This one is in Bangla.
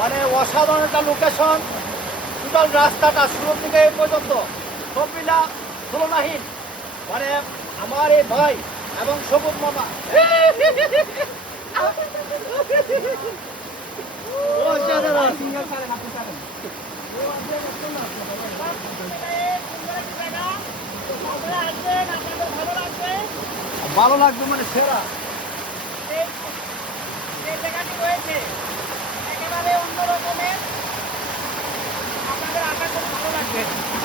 মানে অসাধারণ একটা লোকেশন টোটাল রাস্তাটা শুরু থেকে এই পর্যন্ত। সব মিলা তুলনাহীন। মানে আমার এই ভাই এবং সবুজ মামা। ভালো লাগবে মানে সেরা। இருக்குது